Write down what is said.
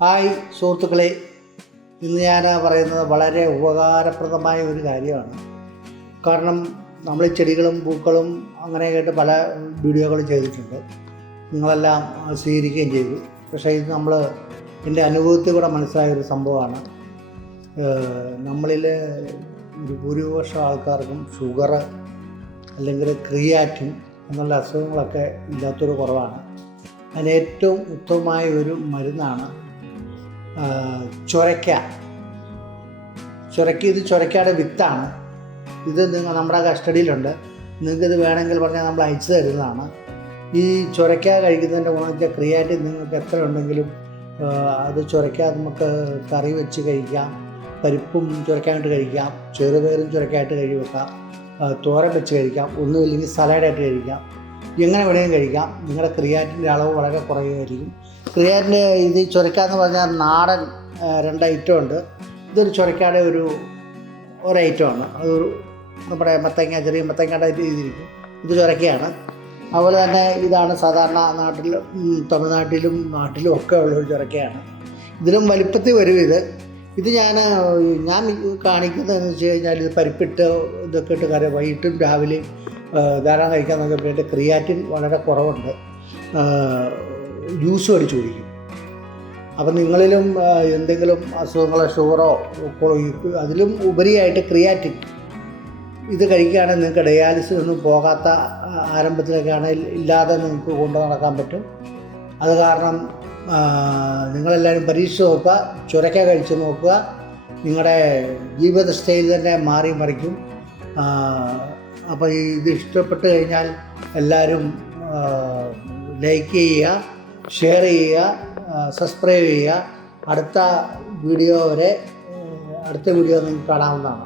Hi സുഹൃത്തുക്കളെ, ഇന്ന് ഞാൻ പറയുന്നത് വളരെ ഉപകാരപ്രദമായ ഒരു കാര്യമാണ്. കാരണം നമ്മൾ ചെടികളും പൂക്കളും അങ്ങനെയായിട്ട് പല വീഡിയോകൾ ചെയ്തിട്ടുണ്ട്, നിങ്ങളെല്ലാം സ്വീകരിക്കുകയും ചെയ്തു. പക്ഷേ ഇത് എൻ്റെ അനുഭവത്തിൽ കൂടെ മനസ്സിലായൊരു സംഭവമാണ്. നമ്മളിൽ ഒരു ഭൂരിപക്ഷം ആൾക്കാർക്കും ഷുഗർ അല്ലെങ്കിൽ ക്രിയാറ്റിൻ എന്നുള്ള അസുഖങ്ങളൊക്കെ ഇല്ലാത്തൊരു കുറവാണ്. അതിന് ഏറ്റവും ഉത്തമമായ ഒരു മരുന്നാണ് ചൊരയ്ക്ക. ഇത് ചൊരയ്ക്കയുടെ വിത്താണ്. ഇത് നമ്മുടെ കസ്റ്റഡിയിലുണ്ട്. നിങ്ങൾക്കിത് വേണമെങ്കിൽ പറഞ്ഞാൽ നമ്മൾ അയച്ചു തരുന്നതാണ്. ഈ ചൊരയ്ക്ക കഴിക്കുന്നതിൻ്റെ ഗുണം വെച്ചാൽ ക്രിയാറ്റിൻ നിങ്ങൾക്ക് എത്ര ഉണ്ടെങ്കിലും അത് ചൊരയ്ക്ക നമുക്ക് കറി വെച്ച് കഴിക്കാം, പരിപ്പും ചൊരയ്ക്കാനായിട്ട് കഴിക്കാം, ചെറുപയറും ചൊരയ്ക്കായിട്ട് കഴുകി വെക്കാം, തോരൻ വെച്ച് കഴിക്കാം, ഒന്നുമില്ലെങ്കിൽ സലാഡായിട്ട് കഴിക്കാം, എങ്ങനെ വേണമെങ്കിലും കഴിക്കാം. നിങ്ങളുടെ ക്രിയാറ്റിൻ്റെ അളവ് വളരെ കുറയുമായിരിക്കും. ക്രിയാറ്റിൻ്റെ ഇത് ചൊരയ്ക്ക എന്ന് പറഞ്ഞാൽ നാടൻ 2 ഐറ്റം ഉണ്ട്. ഇതൊരു ചൊരയ്ക്കയുടെ ഒരു ഐറ്റമാണ്. അതൊരു നമ്മുടെ മത്തങ്ങ, ചെറിയ മത്തങ്ങയുടെ രീതിയിരിക്കും. ഇത് ചൊരയ്ക്കയാണ്. അതുപോലെ തന്നെ ഇതാണ് സാധാരണ തമിഴ്നാട്ടിലും ഒക്കെ ഉള്ളൊരു ചൊരയ്ക്കയാണ്. ഇതിലും വലിപ്പത്തിൽ വരും ഇത് ഞാൻ കാണിക്കുന്നതെന്ന് വെച്ച് കഴിഞ്ഞാൽ ഇത് പരിപ്പിട്ട് ഇതൊക്കെ ഇട്ട് കറി വൈകിട്ടും രാവിലെയും ധാരാളം കഴിക്കാൻ നോക്കിയപ്പോൾ എൻ്റെ ക്രിയാറ്റിൻ വളരെ കുറവുണ്ട്. ജ്യൂസ് അടിച്ചു കുടിക്കും. അപ്പം നിങ്ങളിലും എന്തെങ്കിലും അസുഖങ്ങളോ ഷുഗറോ അതിലും ഉപരിയായിട്ട് ക്രിയാറ്റിൻ ഇത് കഴിക്കുകയാണെങ്കിൽ നിങ്ങൾക്ക് ഡയാലിസിസ് ഒന്നും പോകാത്ത ആരംഭത്തിലൊക്കെ ആണെങ്കിൽ ഇല്ലാതെ നിങ്ങൾക്ക് കൊണ്ടു നടക്കാൻ പറ്റും. അത് കാരണം നിങ്ങളെല്ലാവരും പരീക്ഷിച്ച് നോക്കുക, ചുരക്ക കഴിച്ച് നോക്കുക. നിങ്ങളുടെ ജീവിത സ്റ്റൈൽ തന്നെ മാറി മറിക്കും. അപ്പോൾ ഇത് ഇഷ്ടപ്പെട്ട് കഴിഞ്ഞാൽ എല്ലാവരും ലൈക്ക് ചെയ്യുക, ഷെയർ ചെയ്യുക, സബ്സ്ക്രൈബ് ചെയ്യുക. അടുത്ത വീഡിയോ നിങ്ങൾക്ക് കാണാവുന്നതാണ്.